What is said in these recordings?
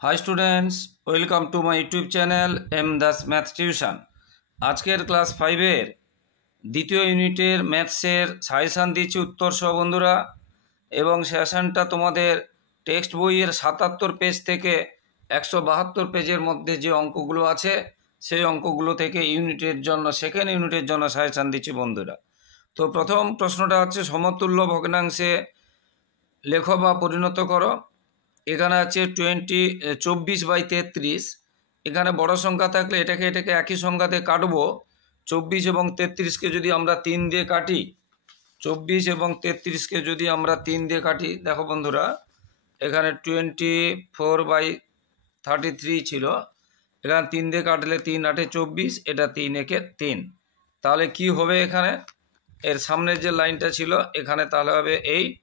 High students welcome to my YouTube channel M Das math tuition. আজকের class 5-এর দ্বিতীয় ইউনিটের ম্যাথসের সাজেশান দিচ্ছি উত্তর সহ বন্ধুরা, এবং সেশনটা তোমাদের টেক্সট বইয়ের 77 পেজ থেকে 172 পেজের মধ্যে যে অঙ্কগুলো আছে সেই অঙ্কগুলো থেকে ইউনিটের জন্য সেকেন্ড ইউনিটের জন্য সাজেশান দিচ্ছি বন্ধুরা। তো প্রথম প্রশ্নটা হচ্ছে সমতুল্য ভগ্নাংশে লেখো বা পরিণত করো। এখানে আছে 24/33। এখানে বড় সংখ্যা থাকলে এটাকে একই সংখ্যা দিয়ে কাটবো। 24 এবং 33কে যদি আমরা 3 দিয়ে কাটি, 24 এবং 33কে যদি আমরা 3 দিয়ে কাটি, দেখো বন্ধুরা এখানে 24/33 ছিল, এখানে 3 দিয়ে কাটলে 3 8 24, এটা 3 একে 3। তাহলে কি হবে, এখানে এর সামনের যে লাইনটা ছিল এখানে তাহলে হবে 8,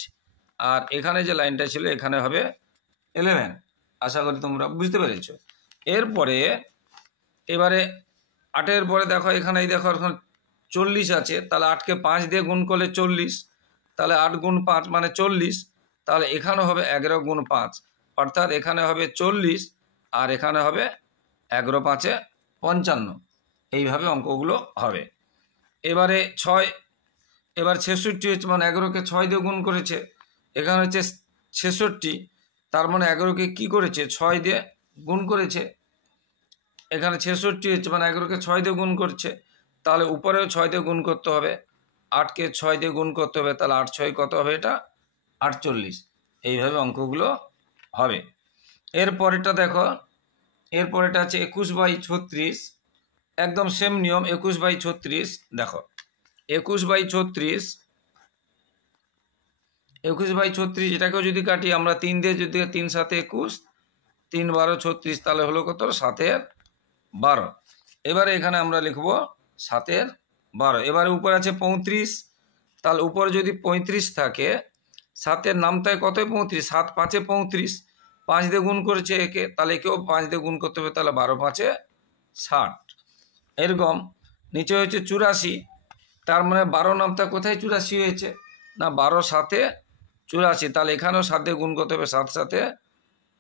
আর এখানে যে লাইনটা ছিল এখানে হবে 11। আশা করি তোমরা বুঝতে পেরেছো। এরপরে এবারে 8-এর পরে দেখো এখানে দেখো এখন 40 আছে, তাহলে 8কে 5 দিয়ে গুণ করলে 40, তাহলে 8 গুণ 5 মানে 40। তাহলে এখানে হবে 11 গুণ 5, অর্থাৎ এখানে হবে 40 আর এখানে হবে 11 5 55। এইভাবে অঙ্কগুলো হবে। এবারে 6, এবার 66 হচ্ছে, মানে 11কে 6 দিয়ে গুণ করেছে, এখানে হচ্ছে 66, তার মানে 11কে কী করেছে 6 দিয়ে গুণ করেছে। এখানে 66 হচ্ছে, মানে 11কে 6 দিয়ে গুণ করছে, তাহলে উপরেও 6 দিয়ে গুণ করতে হবে, 8কে 6 দিয়ে গুণ করতে হবে, তাহলে 8 6 কত হবে, এটা 48। এইভাবে অঙ্কগুলো হবে। এরপরেটা দেখো, এরপরেটা আছে 21/36, একদম সেম নিয়ম। 21/36 দেখো, 21/36 এটাকেও যদি কাটি আমরা 3 দিয়ে, যদি 3 7 21, 3 12 36, তাহলে হলো কত 7 12। এবারে এখানে আমরা লিখব 7 12। এবারে উপরে আছে 35, তাহলে উপরে যদি 35 থাকে, 7-এর নামটায় কত 35, 7 5 35, 5 দিয়ে গুণ করেছে একে, তাহলে একেও 5 দিয়ে গুণ করতে হবে, তাহলে 12 5 60। এরকম নিচে হচ্ছে 84, তার মানে 12 নামটা কোথায় 84 হয়েছে না, 12 7 84, তাহলে এখানেও 7 দিয়ে গুণ করতে হবে, 7 7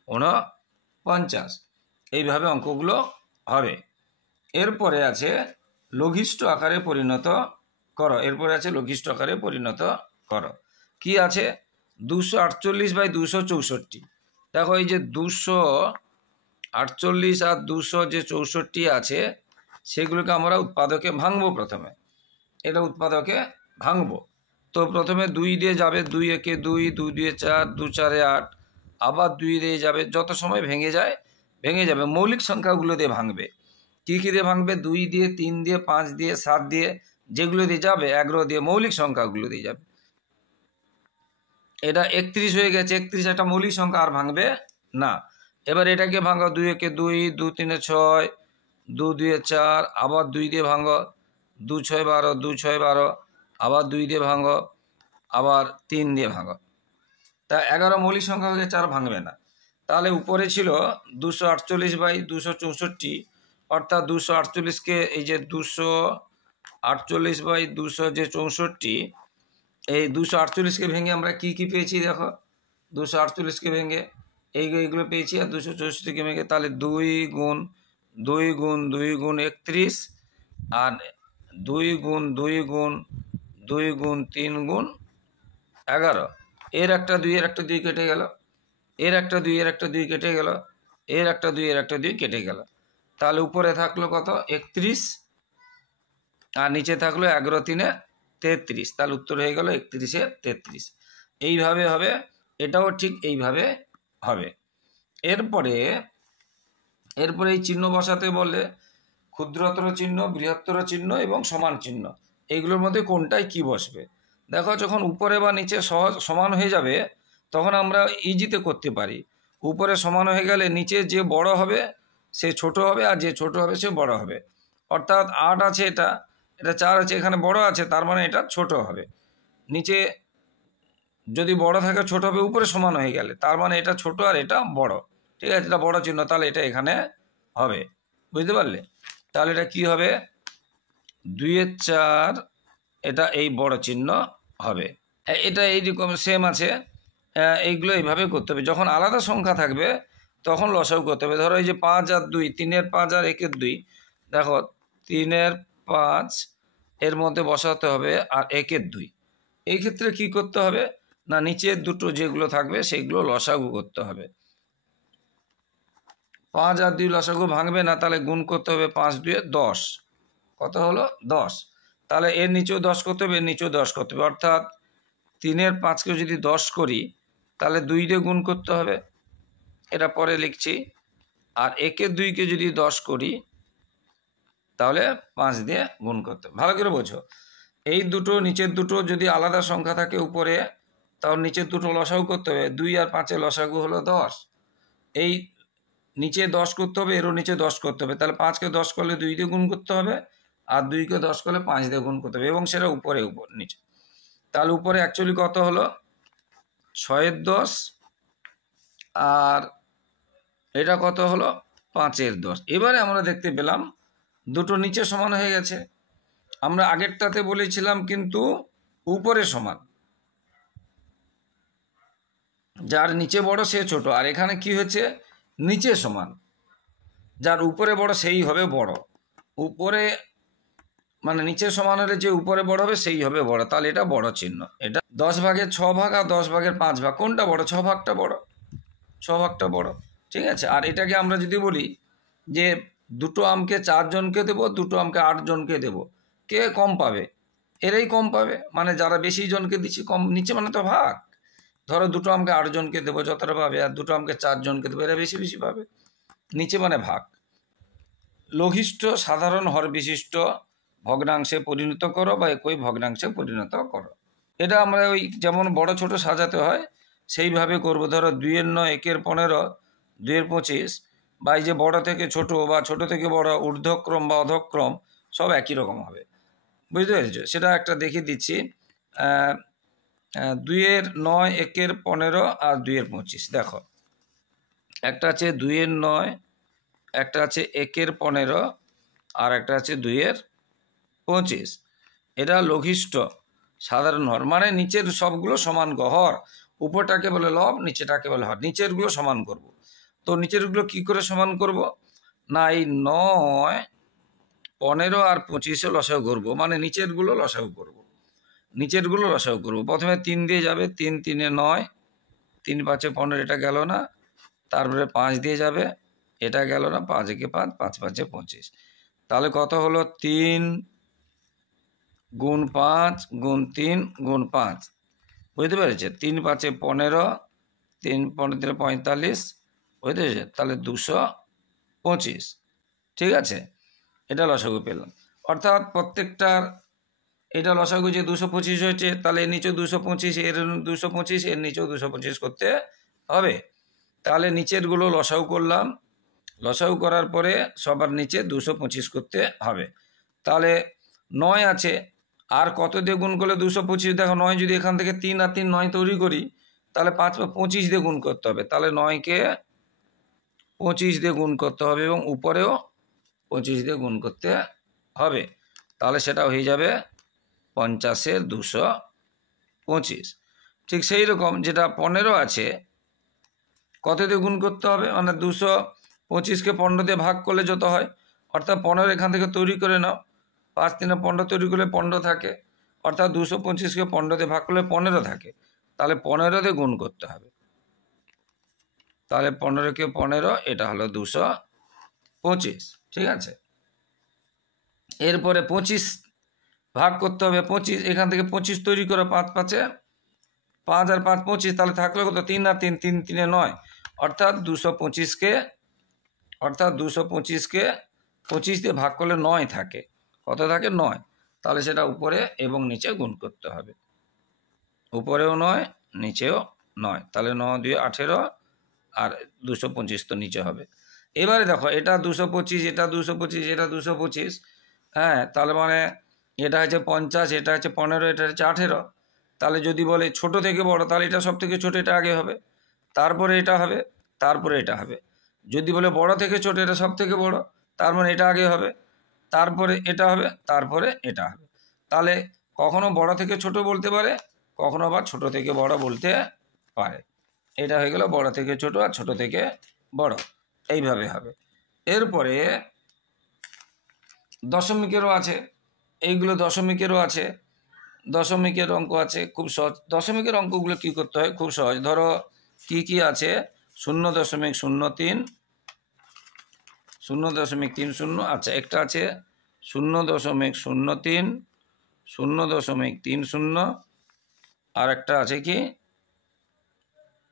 49। এইভাবে অঙ্কগুলো হবে। এরপরে আছে লঘিষ্ঠ আকারে পরিণত করো। এরপরে আছে লঘিষ্ঠ আকারে পরিণত করো। কি আছে 248/264। দেখো এই যে 248 আর 200 যে 64 আছে সেগুলোকে আমরা উৎপাদকে ভাঙবো। প্রথমে এটা উৎপাদকে ভাঙবো। তো প্রথমে 2 দিয়ে যাবে, 2 একে 2, 2 2 4, 2 4 8, আবার 2 দিয়ে যাবে, যত সময় ভেঙে যাবে। মৌলিক সংখ্যাগুলো দিয়ে ভাঙবে। কী কী দিয়ে ভাঙবে, 2 দিয়ে, 3 দিয়ে, 5 দিয়ে, 7 দিয়ে, যেগুলো দিয়ে যাবে 11 দিয়ে, মৌলিক সংখ্যাগুলো দিয়ে যাবে। এটা 31 হয়ে গেছে, 31 একটা মৌলিক সংখ্যা, আর ভাঙবে না। এবার এটাকে ভাঙো, 2 একে 2, 2 3 6, 2 2 4, আবার 2 দিয়ে ভাঙো, 2 6 12, 2 6 12, আবার 2 দিয়ে ভাঙো, আবার 3 দিয়ে ভাঙো। তা 11 মৌলিক সংখ্যা হয়ে গেছে, আর ভাঙবে না। তাহলে উপরে ছিল 248/264, অর্থাৎ 248কে এই যে 248/200 যে 64, এই 248কে ভেঙে আমরা কি কি পেয়েছি দেখো, 248কে ভেঙে এইগুলো পেয়েছি, আর 264কে ভেঙে তাহলে 2 গুণ 2 গুণ 2 গুণ 31, আর 2 গুণ 2 গুণ 2 গুণ 3 গুণ 11। এর একটা 2, এর একটা 2 কেটে গেল, এর একটা 2, এর একটা 2 কেটে গেল, এর একটা 2, এর একটা 2 কেটে গেল। তাহলে উপরে থাকলো কত 31, আর নিচে থাকলো 11 3 33, তাহলে উত্তর হয়ে গেল 31 33। এইভাবে হবে, এটাও ঠিক এইভাবে হবে। এরপরে এই চিহ্ন বসাতে বলে ক্ষুদ্রতর চিহ্ন, বৃহত্তর চিহ্ন এবং সমান চিহ্ন, এইগুলোর মধ্যে কোনটায় কি বসবে। দেখো যখন উপরে বা নিচে সমান হয়ে যাবে তখন আমরা ইজিতে করতে পারি। উপরে সমান হয়ে গেলে নিচে যে বড় হবে সে ছোট হবে, আর যে ছোট হবে সে বড় হবে। অর্থাৎ 8 আছে, এটা 4 আছে, এখানে বড় আছে, তার মানে এটা ছোট হবে। নিচে যদি বড় থাকে ছোট হবে, উপরে সমান হয়ে গেলে তার মানে এটা ছোট আর এটা বড়। ঠিক আছে, এটা বড় চিহ্ন, তাহলে এটা এখানে হবে। বুঝতে পারলে? তাহলে এটা কি হবে, 2 4, এটা এই বড় চিহ্ন হবে। এটা এইরকম সেম আছে, এইগুলো এইভাবে করতে হবে। যখন আলাদা সংখ্যা থাকবে তখন লসাগু করতে হবে। ধরো এই যে 5 আর 2, 3-এর 5 আর 1-এর 2, দেখো 3-এর 5 এর মধ্যে বসাতে হবে আর 1-এর 2। এই ক্ষেত্রে কি করতে হবে না, নিচের দুটো যেগুলো থাকবে সেইগুলো লসাগু করতে হবে। 5 আর 2 লসাগু ভাঙবে না, তাহলে গুণ করতে হবে 5-2 10। কত হলো? 10। তাহলে এর নিচেও 10 করতে হবে, এর নিচেও 10 করতে হবে, অর্থাৎ 3-এর 5কে যদি 10 করি তাহলে 2 দিয়ে গুণ করতে হবে, এটা পরে লিখছি। আর 1-এর 2কে যদি 10 করি তাহলে 5 দিয়ে গুণ করতে হবে। ভালো করে বোঝো, এই দুটো নিচের দুটো যদি আলাদা সংখ্যা থাকে উপরে, তাহলে নিচের দুটো লসাগু করতে হবে। 2 আর 5-এর লসাগু হলো 10। এই নিচে 10 করতে হবে, এরও নিচে 10 করতে হবে, তাহলে 5কে 10 করলে 2 দিয়ে গুণ করতে হবে, আর 2কে 10 করলে 5 দিয়ে গুণ করতে হবে, এবং সেটা উপরে উপর নিচে। তাহলে উপরে অ্যাকচুয়ালি কত হলো? 6-এর 10, আর এটা কত হলো? 5-এর 10। এবারে আমরা দেখতে পেলাম দুটো নিচে সমান হয়ে গেছে। আমরা আগেরটাতে বলেছিলাম কিন্তু উপরে সমান, যার নিচে বড় সে ছোট, আর এখানে কি হয়েছে? নিচে সমান, যার উপরে বড় সেই হবে বড়। উপরে মানে নিচে সমান হলে যে উপরে বড় হবে সেই হবে বড়, তাহলে এটা বড় চিহ্ন। এটা 10 ভাগের 6 ভাগ আর 10 ভাগের 5 ভাগ, কোনটা বড়? 6 ভাগটা বড়, 6 ভাগটা বড়, ঠিক আছে। আর এটাকে আমরা যদি বলি যে দুটো আমকে 4 জনকে দেবো, দুটো আমকে 8 জনকে দেবো, কে কম পাবে? এরাই কম পাবে, মানে যারা বেশি জনকে দিচ্ছি কম নিচে, মানে তো ভাগ। ধরো দুটো আমকে 8 জনকে দেবো যতটা পাবে, আর দুটো আমকে 4 জনকে দেবো, এরা বেশি বেশি পাবে, নিচে মানে ভাগ। লঘিষ্ঠ সাধারণ হর বিশিষ্ট ভগ্নাংশে পরিণত করো বা একই ভগ্নাংশে পরিণত করো। এটা আমরা ওই যেমন বড় ছোট সাজাতে হয় সেইভাবে করব। ধরো 2-এর 9, 1-এর 15, 2-এর 25, বা এই যে বড় থেকে ছোট বা ছোট থেকে বড়, ঊর্ধ্বক্রম বা অধক্রম সব একই রকম হবে, বুঝতে পেরেছো? সেটা একটা দেখিয়ে দিচ্ছি। 2-এর 9, 1-এর 15 আর 2-এর 25, দেখো একটা আছে 2-এর 9, একটা আছে 1-এর 15, আর একটা আছে 2-এর 25। এটা লঘিষ্ঠ সাধারণ হর, মানে নিচের সবগুলো সমান হর, উপরটাকে বলে লব, নিচেটাকে বলে হর। নিচেরগুলো সমান করব, তো নিচেরগুলো কি করে সমান করব না, এই 9, 15 আর 25-এ লসাগু করব, মানে নিচেরগুলো লসাগু করব, নিচেরগুলো লসাগু করব। প্রথমে 3 দিয়ে যাবে, 3 3-এ 9, 3 5-এ 15, এটা গেল না। তারপরে 5 দিয়ে যাবে, এটা গেল না, 5 একে 5, 5 5-এ 25। তাহলে কত হলো? 3 গুণ 5 গুণ 3 গুণ 5, বুঝতে পেরেছে? 3 5-এ 15, 3 15 45, বুঝতে পেরেছে? তাহলে 225, ঠিক আছে। এটা লসাগু পেলাম, অর্থাৎ প্রত্যেকটার এটা লসাগু যে 225 হয়েছে, তাহলে এর নিচেও 225, এর 225, এর নিচেও 225 করতে হবে। তাহলে নিচেরগুলো লসাগু করলাম, লসাগু করার পরে সবার নিচে 225 করতে হবে। তাহলে 9 আছে, আর কত দিয়ে গুণ করলে 225? দেখো 9 যদি এখান থেকে 3 আর 3 9 তৈরি করি, তাহলে 5 25 দিয়ে গুণ করতে হবে, তাহলে 9-কে 25 দিয়ে গুণ করতে হবে, এবং উপরেও 25 দিয়ে গুণ করতে হবে, তাহলে সেটা হয়ে যাবে 50-এর 225। ঠিক সেই রকম যেটা 15 আছে, কত দিয়ে গুণ করতে হবে, মানে 225-কে 15 দিয়ে ভাগ করলে যত হয়, অর্থাৎ 15 এখান থেকে তৈরি করে নাও, 5 3-এ 15 তৈরি করলে 15 থাকে, অর্থাৎ 225-কে 15 দিয়ে ভাগ করলে 15 থাকে, তাহলে 15 দিয়ে গুণ করতে হবে, তাহলে 15-কে 15, এটা হলো 225, ঠিক আছে। এরপরে 25 ভাগ করতে হবে, 25 এখান থেকে 25 তৈরি করে, 5 5-এ 5 আর 5 25, তাহলে থাকলো কত? 3 আর 3 3 3-এ 9, অর্থাৎ 225-কে 25 দিয়ে ভাগ করলে 9 থাকে, কত থাকে? 9। তাহলে সেটা উপরে এবং নিচে গুণ করতে হবে, উপরেও 9, নিচেও 9, তাহলে 9 2 18, আর 225 তো নিচে হবে। এবারে দেখো এটা 225, এটা 225, এটা 225, হ্যাঁ, তাহলে মানে এটা হচ্ছে 50, এটা হচ্ছে 15, এটা হচ্ছে 18। তাহলে যদি বলে ছোট থেকে বড়, তাহলে এটা সব থেকে ছোট, এটা আগে হবে, তারপরে এটা হবে, তারপরে এটা হবে। যদি বলে বড় থেকে ছোট, এটা সব থেকে বড়, তার মানে এটা আগে হবে, তারপরে এটা হবে, তারপরে এটা হবে। তাহলে কখনো বড় থেকে ছোট বলতে পারে, কখনো আবার ছোট থেকে বড় বলতে পারে। এটা হয়ে গেল বড় থেকে ছোট আর ছোট থেকে বড়, এইভাবে হবে। এরপরে দশমিকেরও আছে, এইগুলো দশমিকেরও আছে, দশমিকের অঙ্ক আছে, খুব সহজ। দশমিকের অঙ্কগুলো কি করতে হয়, খুব সহজ। ধরো কি কি আছে, 0.03, 0.30, আচ্ছা একটা আছে 0.03, 0.30, আর একটা আছে কি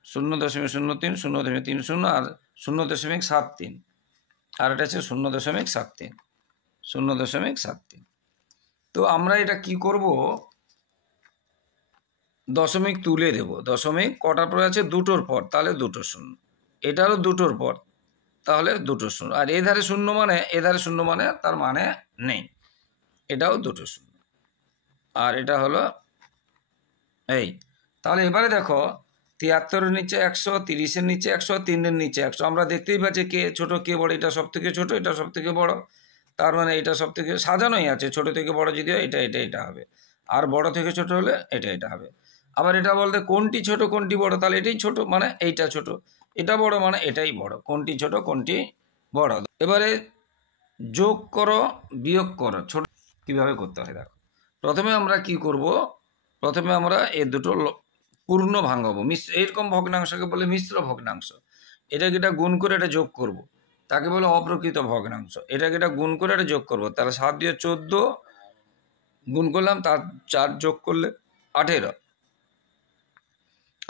0.03, 0.30 আর 0.73, আর এটা আছে 0.73, 0.73। তো আমরা এটা কি করব, দশমিক তুলে দেব। দশমিক কটার পরে আছে, দুটোর পর, তাহলে দুটো শূন্য। এটারও দুটোর পর, তাহলে দুটো শূন্য। আর এধারে শূন্য মানে, এধারে শূন্য মানে তার মানে নেই, এটাও দুটো শূন্য। আর এটা হলো এই। তাহলে এবারে দেখো 73-এর নিচে 100, 30-এর নিচে 100, 3-এর নিচে 100। আমরা দেখতেই পাচ্ছি কে ছোট কে বড়। এটা সব থেকে ছোট, এটা সব থেকে বড়, তার মানে এটা সব থেকে সাজানোই আছে, ছোট থেকে বড় যদি হয় এটা এটা এটা হবে, আর বড় থেকে ছোট হলে এটা এটা হবে। আবার এটা বলতে কোনটি ছোট কোনটি বড়, তাহলে এটাই ছোট মানে এইটা ছোট, এটা বড় মানে এটাই বড়, কোনটি ছোট কোনটি বড়। এবারে যোগ করো বিয়োগ করো, ছোট কিভাবে করতে হয় দেখো। প্রথমে আমরা কি করব, প্রথমে আমরা এই দুটো পূর্ণ ভাঙাবো। এইরকম ভগ্নাংশকে বলে মিশ্র ভগ্নাংশ। এটাকে এটা গুণ করে এটা যোগ করব, তাকে বলে অপ্রকৃত ভগ্নাংশ। এটাকে এটা গুণ করে এটা যোগ করব, তাহলে 7 দিয়ে 14 গুণ করলাম, তার 4 যোগ করলে 18।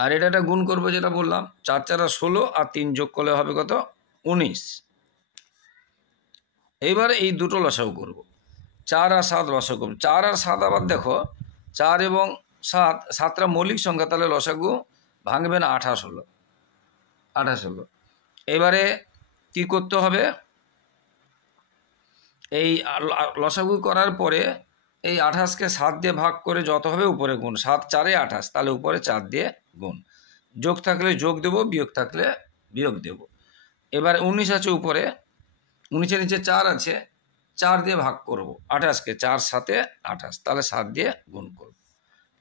আর এটা গুণ করবো যেটা বললাম, 4 4 16 আর 3 যোগ করলে হবে কত, 19। এইবারে এই দুটো লসাগু করব, 4 আর 7 লসাগু করব। 4 আর 7 আবার দেখো, 4 এবং 7, 7টা মৌলিক সংখ্যা, তাহলে লসাগু ভাঙবে না, 28 হলো, 28 হলো। এবারে কি করতে হবে, এই লসাগু করার পরে এই 28কে 7 দিয়ে ভাগ করে যত হবে উপরে গুণ, 7 4 28, তাহলে উপরে 4 দিয়ে গুণ। যোগ থাকলে যোগ দেব, বিয়োগ থাকলে বিয়োগ দেব। এবার 19 আছে উপরে, 19-এর নিচে 4 আছে, 4 দিয়ে ভাগ করব 28কে, 4 7 28, তাহলে 7 দিয়ে গুণ করব।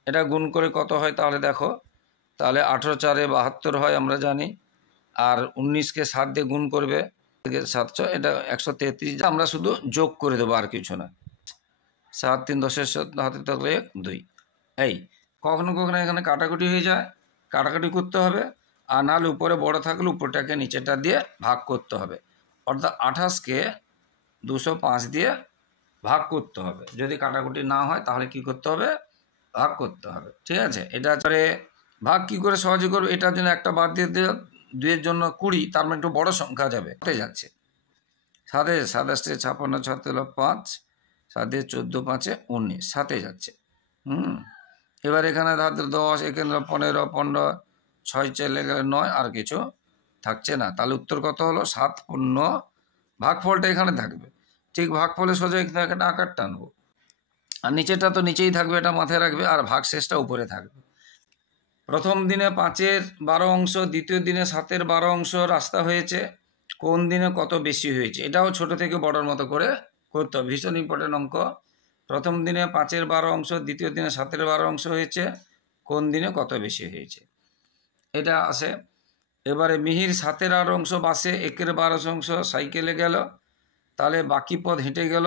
এটা গুণ করে কত হয় তাহলে দেখো, তাহলে 18 4 72 হয় আমরা জানি, আর 19কে 7 দিয়ে গুণ করবে 700, এটা 133। আমরা শুধু যোগ করে দেবো, আর কিছু না। 7 3 10-এর হাতে থাকলে 1 2। এই কখনো কখনো এখানে কাটাকুটি হয়ে যায়, কাটাকুটি করতে হবে। আর নাহলে উপরে বড় থাকলে উপরটাকে নিচেটা দিয়ে ভাগ করতে হবে, অর্থাৎ 28কে 205 দিয়ে ভাগ করতে হবে। যদি কাটাকুটি না হয় তাহলে কি করতে হবে, ভাগ করতে হবে। ঠিক আছে, এটা পরে ভাগ কি করে সহজে করবে, এটার জন্য একটা বাদ দিয়ে দিও, 2-এর জন্য 20, তার মানে একটু বড় সংখ্যা যাবে, হতে যাচ্ছে। 7 27 56 6 5, 7 14 5 19, 7 যাচ্ছে। এবার এখানে 10, এখানে 15 15, 6 চলে গেলে 9, আর কিছু থাকছে না। তাহলে উত্তর কত হলো, 7 15। ভাগফলটা এখানে থাকবে, ঠিক ভাগফলে সোজা এখানে আকার টানবো, আর নিচেটা তো নিচেই থাকবে, এটা মাথায় রাখবে, আর ভাগ শেষটা উপরে থাকবে। প্রথম দিনে 5-এর 12 অংশ, দ্বিতীয় দিনে 7-এর 12 অংশ রাস্তা হয়েছে, কোন দিনে কত বেশি হয়েছে, এটাও ছোট থেকে বড়র মতো করে করতে হবে, ভীষণ ইম্পর্টেন্ট অঙ্ক। প্রথম দিনে 5-এর 12 অংশ, দ্বিতীয় দিনে 7-এর 12 অংশ হয়েছে, কোন দিনে কত বেশি হয়েছে, এটা আসে। এবারে মিহির 7-এর 8 অংশ বাসে, 1-এর 12 অংশ সাইকেলে গেল, তাহলে বাকি পথ হেঁটে গেল,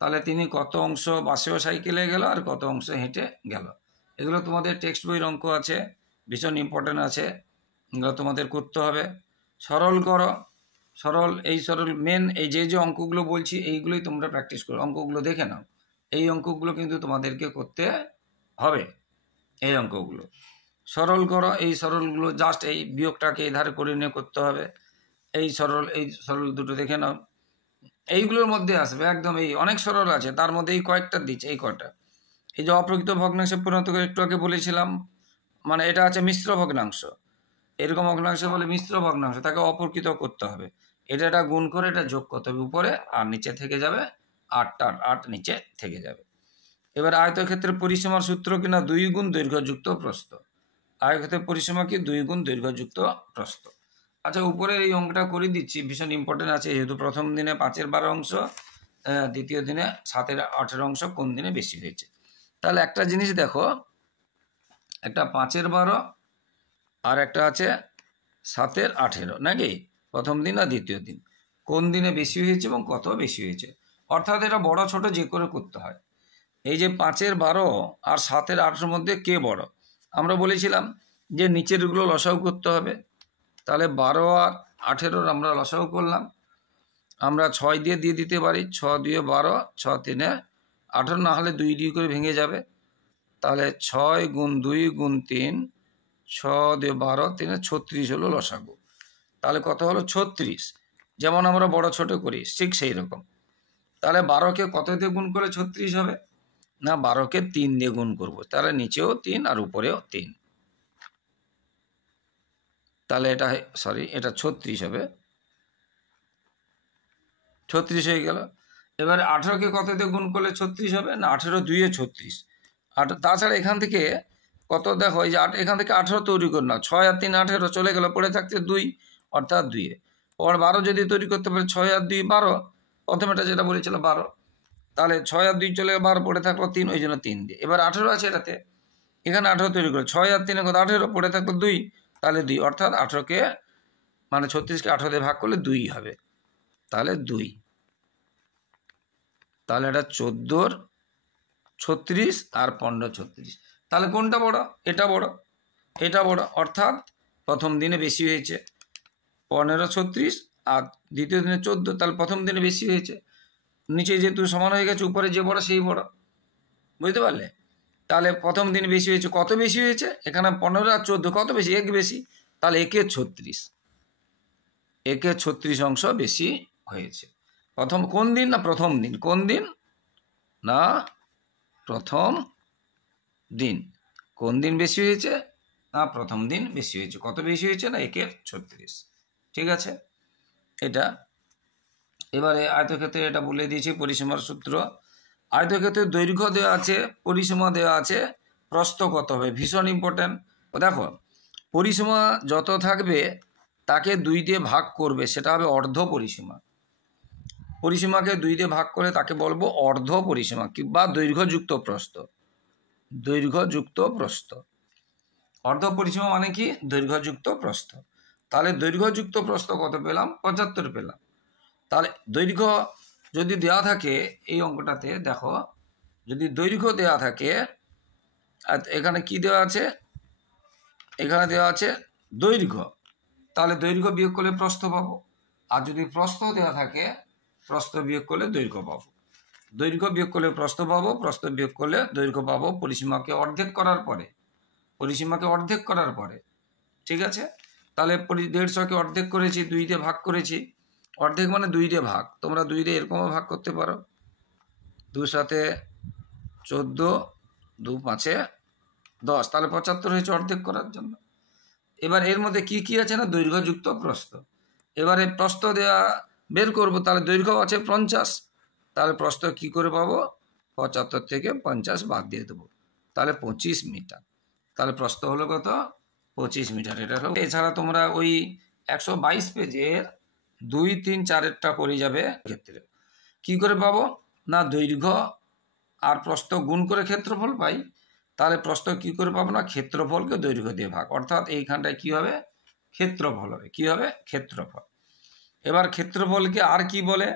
তাহলে তিনি কত অংশ বাসেও সাইকেলে গেল আর কত অংশ হেঁটে গেল। এগুলো তোমাদের টেক্সট বইয়ের অঙ্ক আছে, ভীষণ ইম্পর্টেন্ট আছে, এগুলো তোমাদের করতে হবে। সরল করো, সরল, এই সরল মেন, এই যে অঙ্কগুলো বলছি এইগুলোই তোমরা প্র্যাকটিস করো, অঙ্কগুলো দেখে নাও। এই অঙ্কগুলো কিন্তু তোমাদেরকে করতে হবে, এই অঙ্কগুলো সরল করো। এই সরলগুলো জাস্ট এই বিয়োগটাকে এই ধারে করে নিয়ে করতে হবে। এই সরল দুটো দেখে নাও, এইগুলোর মধ্যে আসবে একদম। এই অনেক সরল আছে, তার মধ্যে এই কয়েকটা দিচ্ছে, এই কয়টা। এই যে অপ্রকৃত ভগ্নাংশে পরিণত করে একটু আগে বলেছিলাম, মানে এটা আছে মিশ্র ভগ্নাংশ, এরকম ভগ্নাংশ বলে মিশ্র ভগ্নাংশ, তাকে অপ্রকৃত করতে হবে। এটা গুণ করে এটা যোগ করতে হবে উপরে, আর নিচে থেকে যাবে 8 8 নিচে থেকে যাবে। এবার আয়তক্ষেত্রের পরিসীমার সূত্র কিনা 2 গুণ দৈর্ঘ্য যুক্ত প্রস্থ। আয়তক্ষেত্রের পরিসীমা কি 2 গুণ দৈর্ঘ্য যুক্ত প্রস্থ। আচ্ছা, উপরে এই অঙ্কটা করে দিচ্ছি, ভীষণ ইম্পর্টেন্ট আছে, যেহেতু প্রথম দিনে 5-এর 12 অংশ, দ্বিতীয় দিনে 7-এর 18 অংশ কোন দিনে বেশি হয়েছে। তাহলে একটা জিনিস দেখো, একটা 5-এর 12 আর একটা আছে 7-এর 18, নাকি? প্রথম দিন আর দ্বিতীয় দিন, কোন দিনে বেশি হয়েছে এবং কত বেশি হয়েছে। অর্থাৎ এটা বড় ছোট যে করে করতে হয়। এই যে 5-এর 12 আর 7-এর 8-এর মধ্যে কে বড়, আমরা বলেছিলাম যে নিচেরগুলো লসাগু করতে হবে। তাহলে 12 আর 18-র আমরা লসাগু করলাম। আমরা 6 দিয়ে দিতে পারি, 6 2 12, 6 3 18, না হলে 2 2 করে ভেঙে যাবে। তাহলে 6 গুণ 2 গুণ 3, 6 2 12, 3 36 হলো লসাগু। তাহলে কত হলো? 36। যেমন আমরা বড় ছোট করি ঠিক সেই রকম। তাহলে 12কে কত দিয়ে গুণ করলে 36 হবে? না, 12কে 3 দিয়ে গুণ করবো। তাহলে নিচেও 3 আর উপরেও 3। তাহলে এটা এটা 36 হবে, 36 হয়ে গেল। এবারে 18কে কত দিয়ে গুণ করলে 36 হবে? না, 18 2 36। তাছাড়া এখান থেকে কত দেখো, এই যে এখান থেকে 18 তৈরি করে নাও। 6 আর 3 18 চলে গেল, পড়ে থাকছে 2, অর্থাৎ 2। ওর 12 যদি তৈরি করতে পারে, 6 আর 2 12, প্রথমে এটা যেটা বলেছিল 12, তাহলে 6 আর 2 চলে 12, পড়ে থাকলো 3, ওই জন্য 3 দিয়ে। এবার 18 আছে এটাতে, এখানে 18 তৈরি করে, 6 আর 3 কত? 18, পড়ে থাকলো 2, তাহলে 2, অর্থাৎ 18কে মানে 36কে 18 দিয়ে ভাগ করলে 2 হবে, তাহলে 2। তাহলে এটা 14 36 আর 15 36। তাহলে কোনটা বড়? এটা বড়, এটা বড়, অর্থাৎ প্রথম দিনে বেশি হয়েছে 15 36 আর দ্বিতীয় দিনে 14, তাহলে প্রথম দিনে বেশি হয়েছে। নিচে যেহেতু সমান হয়ে গেছে, উপরে যে বড় সেই বড়, বুঝতে পারলে? তাহলে প্রথম দিন বেশি হয়েছে, কত বেশি হয়েছে? এখানে 15 আর 14 কত বেশি? 1 বেশি, তাহলে 1-এ 36, 1-এ 36 অংশ বেশি হয়েছে। প্রথম কোন দিন? না প্রথম দিন। কোন দিন? না প্রথম দিন। কোন দিন বেশি হয়েছে? না প্রথম দিন বেশি হয়েছে। কত বেশি হয়েছে? না 1-এ 36। ঠিক আছে, এটা। এবারে আয়তক্ষেত্রে এটা বলে দিয়েছি পরিসীমার সূত্র। আয়তক্ষেত্রের দৈর্ঘ্য দেওয়া আছে, পরিসীমা দেওয়া আছে, প্রস্থ কত হবে, ভীষণ ইম্পর্ট্যান্ট। দেখো, পরিসীমা যত থাকবে তাকে 2 দিয়ে ভাগ করবে, সেটা হবে অর্ধ পরিসীমা। পরিসীমাকে 2 দিয়ে ভাগ করে তাকে বলবো অর্ধ পরিসীমা বা দৈর্ঘ্যযুক্ত প্রস্থ। দৈর্ঘ্যযুক্ত প্রস্থ, অর্ধ পরিসীমা মানে কি? দৈর্ঘ্যযুক্ত প্রস্থ। তাহলে দৈর্ঘ্যযুক্ত প্রস্থ কত পেলাম? 75 পেলাম। তাহলে দৈর্ঘ্য যদি দেওয়া থাকে, এই অঙ্কটাতে দেখো, যদি দৈর্ঘ্য দেওয়া থাকে, এখানে কি দেওয়া আছে? এখানে দেওয়া আছে দৈর্ঘ্য, তাহলে দৈর্ঘ্য বিয়োগ করলে প্রস্থ পাবো। আর যদি প্রস্থ দেওয়া থাকে, প্রস্থ বিয়োগ করলে দৈর্ঘ্য পাবো। দৈর্ঘ্য বিয়োগ করলে প্রস্থ পাবো, প্রস্থ বিয়োগ করলে দৈর্ঘ্য পাবো, পরিসীমাকে অর্ধেক করার পরে। পরিসীমাকে অর্ধেক করার পরে, ঠিক আছে। তাহলে 150কে অর্ধেক করেছি, 2 দিয়ে ভাগ করেছি। অর্ধেক মানে 2 দিয়ে ভাগ, তোমরা 2 দিয়ে এরকমও ভাগ করতে পারো। 2 7 14, 2 5 10, তাহলে 75 হয়েছে অর্ধেক করার জন্য। এবার এর মধ্যে কি কি আছে? না দৈর্ঘ্যযুক্ত প্রস্থ। এবারে প্রস্থ দেওয়া বের করব, তাহলে দৈর্ঘ্য আছে 50, তাহলে প্রস্থ কি করে পাবো? 75 থেকে 50 বাদ দিয়ে দেবো, তাহলে 25 মিটার। তাহলে প্রস্থ হলো কত? 25 মিটার। এটা হলো। এছাড়া তোমরা ওই 122 পেজের 2 3 4-এরটা করে যাবে। ক্ষেত্রে কি করে পাবো? না দৈর্ঘ্য আর প্রস্থ গুণ করে ক্ষেত্রফল পাই। তাহলে প্রস্থ কি করে পাবো? না ক্ষেত্রফলকে দৈর্ঘ্য দিয়ে ভাগ, অর্থাৎ এইখানটায় কি হবে? ক্ষেত্রফল হবে। কি হবে? ক্ষেত্রফল। এবার ক্ষেত্রফলকে আর কি বলে?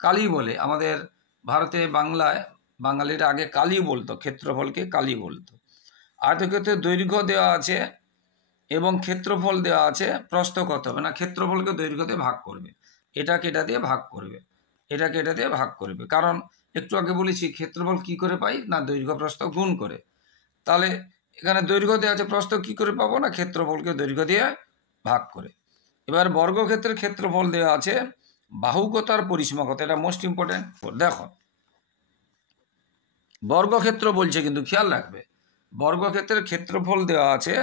কালি বলে। আমাদের ভারতে বাংলায় বাঙালিরা আগে কালি বলতো, ক্ষেত্রফলকে কালি বলতো। আয়তক্ষেত্রের দৈর্ঘ্য দেওয়া আছে এবং ক্ষেত্রফল দেওয়া আছে, প্রস্থ কত হবে? না ক্ষেত্রফলকে দৈর্ঘ্য দিয়ে ভাগ করবে, এটাকে এটা দিয়ে ভাগ করবে, এটাকে এটা দিয়ে ভাগ করবে। কারণ একটু আগে বলেছি ক্ষেত্রফল কি করে পাই? না দৈর্ঘ্য প্রস্থ গুণ করে। তাহলে এখানে দৈর্ঘ্য দেওয়া আছে, প্রস্থ কি করে পাবো? না ক্ষেত্রফলকে দৈর্ঘ্য দিয়ে ভাগ করে। এবার বর্গক্ষেত্রের ক্ষেত্রফল দেওয়া আছে, বাহু কত আর পরিসীমা কত, এটা মোস্ট ইম্পর্টেন্ট। দেখো বর্গক্ষেত্র বলছে, কিন্তু খেয়াল রাখবে বর্গক্ষেত্রের ক্ষেত্রফল দেওয়া আছে,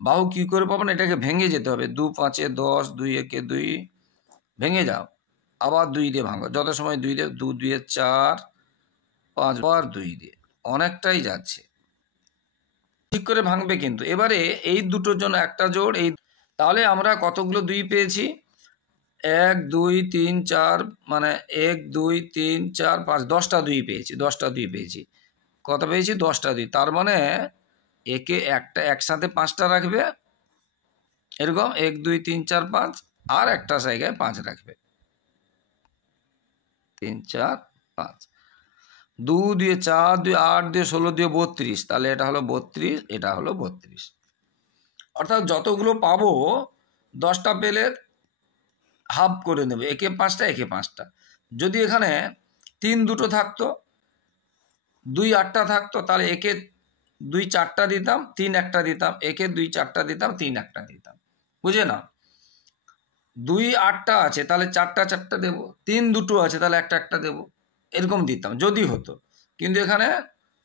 বাহু কি করে পাবো? না এটাকে ভেঙে যেতে হবে। 2 5 10, 2 1 2, ভেঙে যাও, আবার 2 দিয়ে ভাঙো, যত সময় 2 দিয়ে, 2 2 4, 5 বার 2 দিয়ে, অনেকটাই যাচ্ছে। ঠিক করে ভাঙবে কিন্তু। এবারে এই দুটোর জন্য একটা জোড়, এই তাহলে আমরা কতগুলো 2 পেয়েছি? 1 2 3 4, মানে 1 2 3 4 5, 10টা 2 পেয়েছি। 10টা 2 পেয়েছি। কত পেয়েছি? 10টা 2। তার মানে একে একটা একসাথে 5টা রাখবে, এরকম 1 2 3 4 5, আর একটা জায়গায় 5 রাখবে। 3 4 5, 2 দিয়ে 4 দিয়ে 8 দিয়ে 16 দিয়ে 32, তাহলে এটা হলো 32, এটা হলো 32। অর্থাৎ যতগুলো পাবো 10টা পেলে হাফ করে নেবে, একে 5টা একে 5টা। যদি এখানে 3 দুটো থাকতো, 2 8টা থাকতো, তাহলে একে 2 4টা দিতাম, 3 একটা দিতাম, একে 2 4টা দিতাম, 3 একটা দিতাম। বুঝে না? 2 8টা আছে তাহলে 4টা 4টা দেবো, 3 দুটো আছে তাহলে একটা একটা দেবো, এরকম দিতাম যদি হতো। কিন্তু এখানে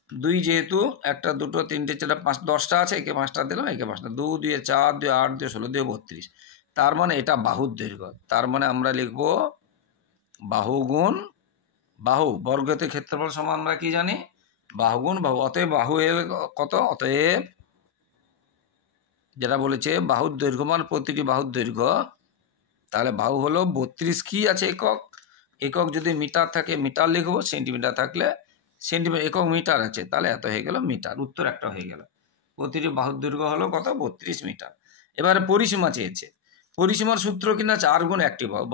2 যেহেতু 1 2 3 4 5 10টা আছে, একে 5টা দিলাম, একে 5টা, 2 দিয়ে 4 দিয়ে 8 দিয়ে 16 দিয়ে 32। তার মানে এটা বাহুর দৈর্ঘ্য। তার মানে আমরা লিখব বাহু গুণ বাহু, বর্গতে ক্ষেত্রফল সমান আমরা কি জানি? বাহু গুণ বাহু। অতএব বাহু এর কত? অতএব যেটা বলেছে বাহুর দৈর্ঘ্য মান প্রতিটি বাহুর দৈর্ঘ্য, তাহলে বাহু হলো 32। কি আছে একক? একক যদি মিটার থাকে মিটার লিখবো, সেন্টিমিটার থাকলে সেন্টিমিটার। একক মিটার আছে তাহলে এত হয়ে গেল মিটার। উত্তর একটা হয়ে গেল। প্রতিটি বাহুর দৈর্ঘ্য হলো কত? 32 মিটার। এবারে পরিসীমা চেয়েছে। পরিসীমার সূত্র কিনা 4 গুণ একটি বাহু।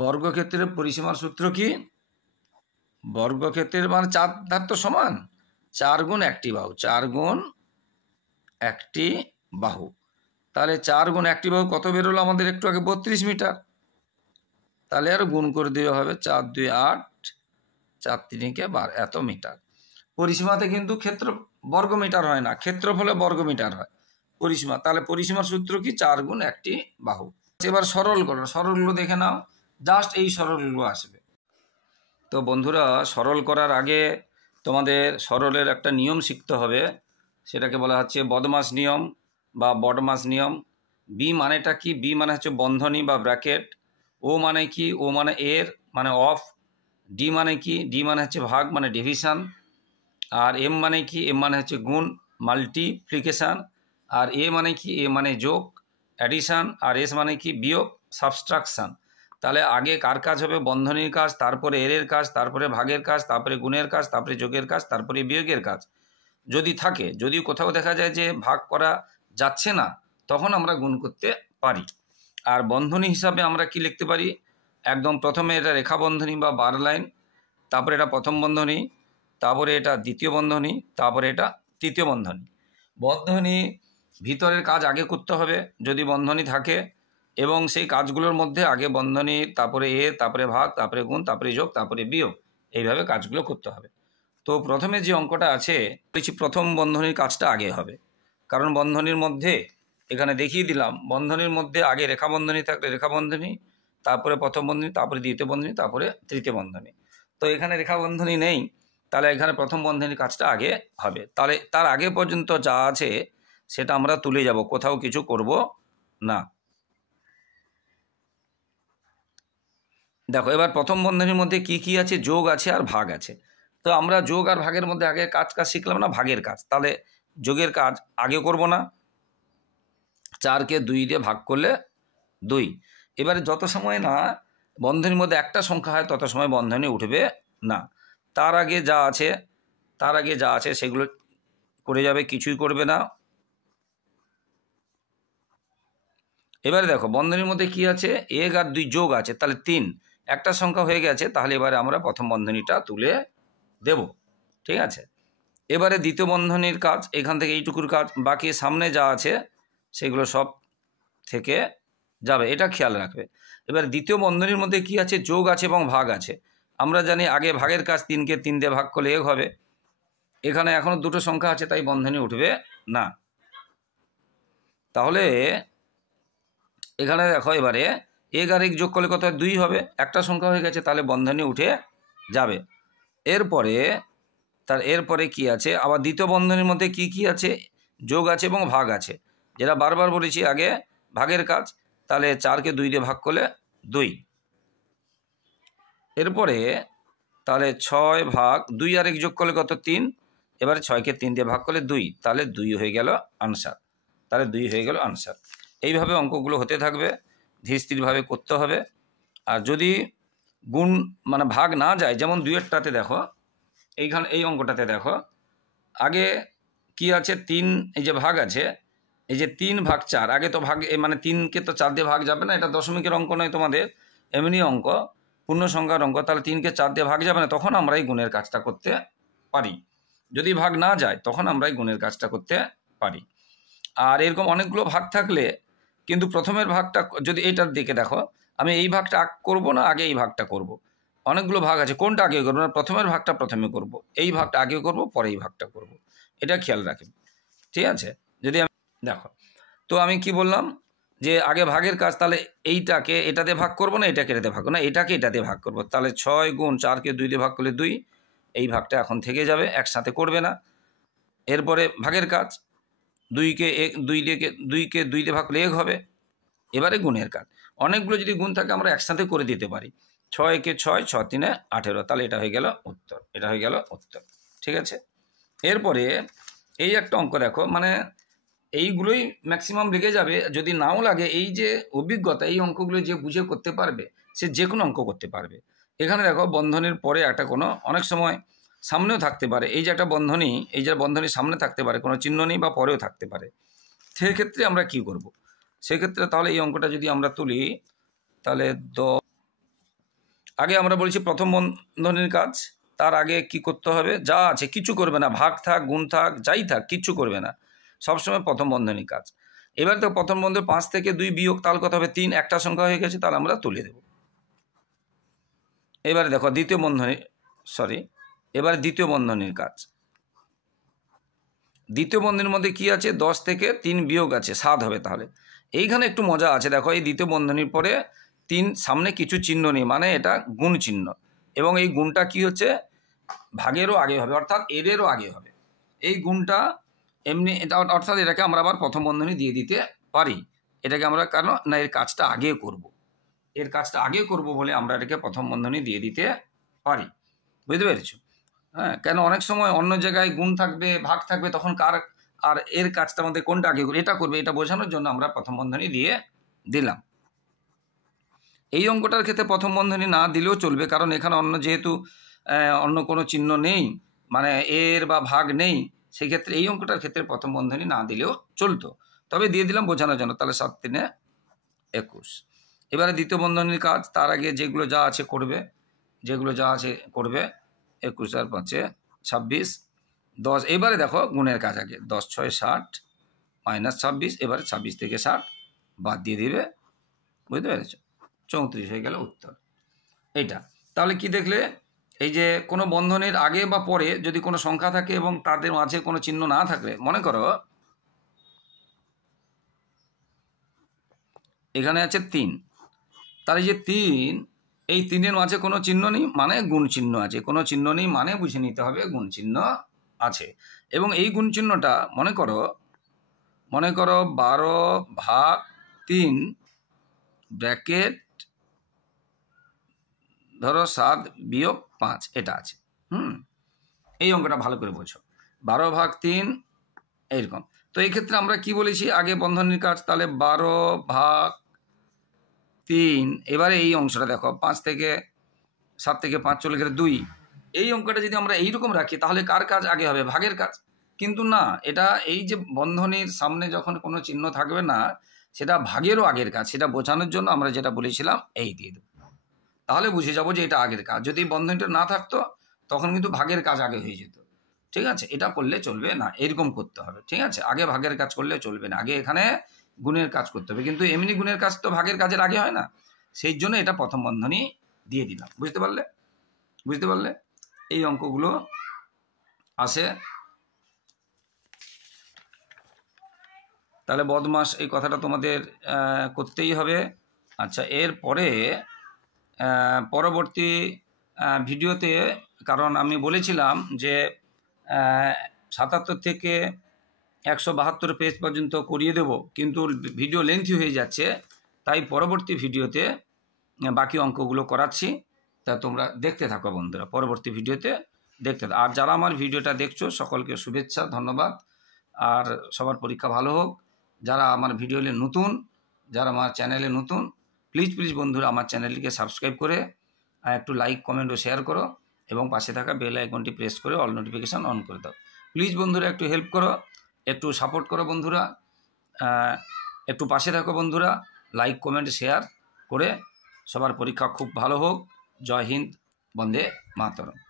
বর্গক্ষেত্রের পরিসীমার সূত্র কি? বর্গক্ষেত্রের মানে 4 ধার তো সমান, 4 গুণ একটি বাহু, 4 গুণ একটি বাহু। তাহলে 4 গুণ একটি বাহু কত বেরোলো আমাদের একটু আগে? 32 মিটার। তাহলে আর গুণ করে দিলে হবে 4 2 8, 4 3 12, এত মিটার। পরিসীমাতে কিন্তু ক্ষেত্র বর্গমিটার হয় না, ক্ষেত্রফলে বর্গমিটার হয় পরিসীমা। তাহলে পরিসীমার সূত্র কি? 4 গুণ একটি বাহু। এবার সরল করো, সরলগুলো দেখে নাও, জাস্ট এই সরলগুলো আসবে। তো বন্ধুরা, সরল করার আগে তোমাদের সরলের একটা নিয়ম শিখতে হবে, সেটাকে বলা হচ্ছে বদমাস নিয়ম বা বডমাস নিয়ম। বি মানেটা কি? বি মানে হচ্ছে বন্ধনী বা ব্র্যাকেট। ও মানে কি? ও মানে এর মানে অফ। ডি মানে কি? ডি মানে হচ্ছে ভাগ মানে ডিভিশন। আর এম মানে কি? এম মানে হচ্ছে গুণ মাল্টিপ্লিকেশান। আর এ মানে কি? এ মানে যোগ অ্যাডিশান। আর এস মানে কি? বিয়োগ সাবস্ট্রাকশান। তাহলে আগে কার কাজ হবে? বন্ধনীর কাজ, তারপরে এর কাজ, তারপরে ভাগের কাজ, তারপরে গুণের কাজ, তারপরে যোগের কাজ, তারপরে বিয়োগের কাজ। যদি থাকে, যদি কোথাও দেখা যায় যে ভাগ করা যাচ্ছে না, তখন আমরা গুণ করতে পারি। আর বন্ধনী হিসাবে আমরা কি লিখতে পারি? একদম প্রথমে এটা রেখা বন্ধনী বা বার লাইন, তারপরে এটা প্রথম বন্ধনী, তারপরে এটা দ্বিতীয় বন্ধনী, তারপরে এটা তৃতীয় বন্ধনী। বন্ধনী ভিতরের কাজ আগে করতে হবে যদি বন্ধনী থাকে, এবং সেই কাজগুলোর মধ্যে আগে বন্ধনী, তারপরে এ, তারপরে ভাগ, তারপরে গুণ, তারপরে যোগ, তারপরে বিয়োগ, এইভাবে কাজগুলো করতে হবে। তো প্রথমে যে অঙ্কটা আছে, বলেছি প্রথম বন্ধনীর কাজটা আগে হবে, কারণ বন্ধনীর মধ্যে এখানে দেখিয়ে দিলাম, বন্ধনীর মধ্যে আগে রেখা বন্ধনী থাকলে রেখা বন্ধনী, তারপরে প্রথম বন্ধনী, তারপরে দ্বিতীয় বন্ধনী, তারপরে তৃতীয় বন্ধনী। তো এখানে রেখা বন্ধনী নেই, তাহলে এখানে প্রথম বন্ধনীর কাজটা আগে হবে। তাহলে তার আগে পর্যন্ত যা আছে সেটা আমরা তুলে যাব, কোথাও কিছু করব না। দেখো এবার প্রথম বন্ধনীর মধ্যে কি কি আছে? যোগ আছে আর ভাগ আছে। তো আমরা যোগ আর ভাগের মধ্যে আগে কাজ শিখলাম না, ভাগের কাজ। তাহলে যোগের কাজ আগে করব না, 4কে 2 দিয়ে ভাগ করলে 2। এবারে যত সময় না বন্ধনীর মধ্যে একটা সংখ্যা হয় তত সময় বন্ধনী উঠবে না। তার আগে যা আছে সেগুলো করে যাবে, কিছুই করবে না। এবারে দেখো বন্ধনীর মধ্যে কি আছে? 1 আর 2 যোগ আছে, তাহলে 3, একটা সংখ্যা হয়ে গেছে। তাহলে এবারে আমরা প্রথম বন্ধনীটা তুলে দেব, ঠিক আছে। এবারে দ্বিতীয় বন্ধনীর কাজ, এখান থেকে এইটুকুর কাজ, বাকি সামনে যা আছে সেগুলো সব থেকে যাবে, এটা খেয়াল রাখবে। এবার দ্বিতীয় বন্ধনীর মধ্যে কি আছে? যোগ আছে এবং ভাগ আছে। আমরা জানি আগে ভাগের কাজ, 3কে 3 দিয়ে ভাগ করলে 1 হবে। এখানে এখনও দুটো সংখ্যা আছে, তাই বন্ধনী উঠবে না। তাহলে এখানে দেখো এবারে 1 আর 1 যোগ করলে কত হয়? 2 হবে। একটা সংখ্যা হয়ে গেছে, তাহলে বন্ধনী উঠে যাবে। এরপরে কি আছে? আবার দ্বিতীয় বন্ধনীর মধ্যে কি কি আছে? যোগ আছে এবং ভাগ আছে, যেটা বারবার বলেছি আগে ভাগের কাজ। তাহলে 4কে 2 দিয়ে ভাগ করলে 2। এরপরে তাহলে 6 ভাগ 2 আর 1 যোগ করলে কত? 3। এবারে 6কে 3 দিয়ে ভাগ করলে 2, তাহলে 2 হয়ে গেল আনসার। এইভাবে অঙ্কগুলো হতে থাকবে, ধীর স্থিরভাবে করতে হবে। আর যদি গুণ মানে ভাগ না যায়, যেমন 2-এরটাতে দেখো, এই অঙ্কটাতে দেখো, আগে কি আছে? 3, এই যে ভাগ আছে, এই যে 3/4, আগে তো ভাগ মানে 3কে তো 4 দিয়ে ভাগ যাবে না, এটা দশমিকের অঙ্ক নয় তোমাদের, এমনি অঙ্ক, পূর্ণ সংখ্যার অঙ্ক, তাহলে 3কে 4 দিয়ে ভাগ যাবে না, তখন আমরা এই গুণের কাজটা করতে পারি। যদি ভাগ না যায় তখন আমরা এই গুণের কাজটা করতে পারি। আর এরকম অনেকগুলো ভাগ থাকলে কিন্তু প্রথমের ভাগটা, যদি এইটার দিকে দেখো, আমি এই ভাগটা করব না আগে এই ভাগটা করব, অনেকগুলো ভাগ আছে, কোনটা আগে করবো না, প্রথমের ভাগটা প্রথমে করব, এই ভাগটা আগে করব পরে এই ভাগটা করব, এটা খেয়াল রাখবেন, ঠিক আছে। যদি আমি দেখো, তো আমি কি বললাম যে আগে ভাগের কাজ, তাহলে এইটাকে এটাতে ভাগ করব না, এটাকে এটাতে ভাগ করবো না, এটাকে এটাতে ভাগ করব, তাহলে 6 গুণ 4কে 2 দিয়ে ভাগ করলে 2, এই ভাগটা এখন থেকে যাবে, একসাথে করবে না। এরপরে ভাগের কাজ, 2কে 2 দিয়ে ভাগ করলে 1 হবে। এবারে গুণের কাজ, অনেকগুলো যদি গুণ থাকে আমরা একসাথে করে দিতে পারি, 6কে 6, 6 3 18, তাহলে এটা হয়ে গেল উত্তর, এটা হয়ে গেল উত্তর, ঠিক আছে। এরপরে এই একটা অঙ্ক দেখো, মানে এইগুলোই ম্যাক্সিমাম লেগে যাবে, যদি নাও লাগে, এই যে অভিজ্ঞতা, এই অঙ্কগুলো যে বুঝে করতে পারবে সে যে কোনো অঙ্ক করতে পারবে। এখানে দেখো বন্ধনীর পরে একটা কোনো, অনেক সময় সামনেও থাকতে পারে, এই যে একটা বন্ধনী, এই যে বন্ধনীর সামনে থাকতে পারে, কোনো চিহ্ন নেই বা পরেও থাকতে পারে, সেক্ষেত্রে আমরা কি করব, সেক্ষেত্রে তাহলে এই অঙ্কটা যদি আমরা তুলি, তাহলে আগে আমরা বলেছি প্রথম বন্ধনীর কাজ, তার আগে কি করতে হবে, যা আছে কিছু করবে না, ভাগ থাক গুণ থাক যাই থাক কিচ্ছু করবে না, সবসময় প্রথম বন্ধনীর কাজ। এবার তো প্রথম বন্ধনী 5 থেকে 2 বিয়োগ, তাহলে কত হবে 3, একটা সংখ্যা হয়ে গেছে, তাহলে আমরা তুলে দেব। এবারে দেখো দ্বিতীয় বন্ধনী, এবারে দ্বিতীয় বন্ধনীর কাজ, দ্বিতীয় বন্ধনীর মধ্যে কি আছে, 10 থেকে 3 বিয়োগ আছে, 7 হবে, তাহলে এইখানে একটু মজা আছে, দেখো এই দ্বিতীয় বন্ধনীর পরে 3, সামনে কিছু চিহ্ন নেই, মানে এটা গুণ চিহ্ন, এবং এই গুণটা কি হচ্ছে ভাগেরও আগে হবে, অর্থাৎ এরও আগে হবে, এই গুণটা এমনি, এটা অর্থাৎ এটাকে আমরা আবার প্রথম বন্ধনী দিয়ে দিতে পারি, এটাকে আমরা কারণ না এর কাজটা আগে করব, এর কাজটা আগে করব বলে আমরা এটাকে প্রথম বন্ধনী দিয়ে দিতে পারি, বুঝতে পেরেছো? হ্যাঁ, কেন অনেক সময় অন্য জায়গায় গুণ থাকবে, ভাগ থাকবে, তখন কার আর এর কাজটা আমাদের কোনটা আগে করবে, এটা করবে, এটা বোঝানোর জন্য আমরা প্রথম বন্ধনী দিয়ে দিলাম। এই অঙ্কটার ক্ষেত্রে প্রথম বন্ধনী না দিলেও চলবে, কারণ এখানে অন্য যেহেতু অন্য কোনো চিহ্ন নেই, মানে এর বা ভাগ নেই, সেই ক্ষেত্রে এই অঙ্কটার ক্ষেত্রে প্রথম বন্ধনী না দিলেও চলতো, তবে দিয়ে দিলাম বোঝানোর জন্য, তাহলে 7 3 21। এবারে দ্বিতীয় বন্ধনীর কাজ, তার আগে যেগুলো যা আছে করবে, যেগুলো যা আছে করবে, 21 আর 5 26, 10, এবারে দেখো গুণের কাজ আগে, 10 6 60 মাইনাস 26, এবারে 26 থেকে 60 বাদ দিয়ে দিবে, বুঝতে পেরেছ, 34 হয়ে গেল উত্তর এইটা। তাহলে কি দেখলে, এই যে কোনো বন্ধনীর আগে বা পরে যদি কোনো সংখ্যা থাকে এবং তাদের মাঝে কোনো চিহ্ন না থাকলে, মনে করো এখানে আছে 3, তাহলে যে 3, এই 3-এর মাঝে কোনো চিহ্ন নেই মানে গুণ চিহ্ন আছে, কোনো চিহ্ন নেই মানে বুঝে নিতে হবে গুণ চিহ্ন আছে, এবং এই গুণ চিহ্নটা মনে করো 12/3 ব্র্যাকেট ধরো 7 বিয়োগ 5, এটা আছে। এই অঙ্কটা ভালো করে বোঝো, 12/3 এইরকম। তো এই ক্ষেত্রে আমরা কি বলেছি, আগে বন্ধনীর কাজ, তাহলে 12/3, এবারে এই অংশটা দেখো 5 থেকে 7 থেকে 5 চলে গেলে 2, এই অঙ্কটা যদি আমরা এইরকম রাখি তাহলে কার কাজ আগে হবে, ভাগের কাজ, কিন্তু না, এটা এই যে বন্ধনীর সামনে যখন কোনো চিহ্ন থাকবে না, সেটা ভাগেরও আগের কাজ, সেটা বোঝানোর জন্য আমরা যেটা বলেছিলাম এই দিয়ে দেবো, তাহলে বুঝে যাবো যে এটা আগের কাজ। যদি বন্ধনীটা না থাকতো তখন কিন্তু ভাগের কাজ আগে হয়ে যেত, ঠিক আছে, এটা করলে চলবে না, এরকম করতে হবে, ঠিক আছে, আগে ভাগের কাজ করলে চলবে না, আগে এখানে গুণের কাজ করতে হবে, কিন্তু এমনি গুণের কাজ তো ভাগের কাজের আগে হয় না, সেই জন্য এটা প্রথম বন্ধনী দিয়ে দিলাম, বুঝতে পারলে এই অঙ্কগুলো আসে। তাহলে বদমাস এই কথাটা তোমাদের করতেই হবে। আচ্ছা, এরপরে পরবর্তী ভিডিওতে, কারণ আমি বলেছিলাম যে 77 থেকে 172 পেজ পর্যন্ত করিয়ে দেব, কিন্তু ভিডিও লেন্থি হয়ে যাচ্ছে, তাই পরবর্তী ভিডিওতে বাকি অঙ্কগুলো করাচ্ছি, তা তোমরা দেখতে থাকো বন্ধুরা, পরবর্তী ভিডিওতে দেখতে থাকো। আর যারা আমার ভিডিওটা দেখছো সকলকে শুভেচ্ছা, ধন্যবাদ, আর সবার পরীক্ষা ভালো হোক। যারা আমার ভিডিওতে নতুন, যারা আমার চ্যানেলে নতুন, প্লিজ বন্ধুরা আমার চ্যানেলটিকে সাবস্ক্রাইব করে একটু লাইক কমেন্ট ও শেয়ার করো, এবং পাশে থাকা বেল আইকনটি প্রেস করে অল নোটিফিকেশান অন করে দাও। প্লিজ বন্ধুরা একটু হেল্প করো, একটু সাপোর্ট করো বন্ধুরা, একটু পাশে থাকো বন্ধুরা, লাইক কমেন্ট শেয়ার করে। সবার পরীক্ষা খুব ভালো হোক। জয় হিন্দ, বন্দে মাতরম।